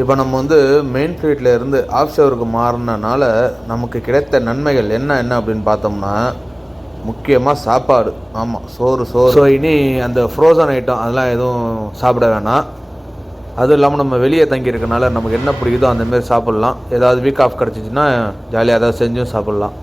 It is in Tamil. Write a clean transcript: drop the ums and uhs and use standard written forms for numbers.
இப்போ நம்ம வந்து மெயின் ஃப்ளைட்டில் இருந்து ஆஃப் ஷோருக்கு மாறினனால நமக்கு கிடைத்த நன்மைகள் என்ன அப்படின்னு பார்த்தோம்னா, முக்கியமாக சாப்பாடு. ஆமாம், சோறு. ஸோ இனி அந்த ஃப்ரோசன் ஐட்டம் அதெல்லாம் எதுவும் சாப்பிட வேணாம். அதுவும் இல்லாமல் நம்ம வெளியே தங்கியிருக்கனால நமக்கு என்ன பிடிக்குதோ அந்தமாரி சாப்பிட்லாம். ஏதாவது வீக் ஆஃப் கிடச்சிச்சின்னா ஜாலியாக ஏதாவது செஞ்சும் சாப்பிட்லாம்.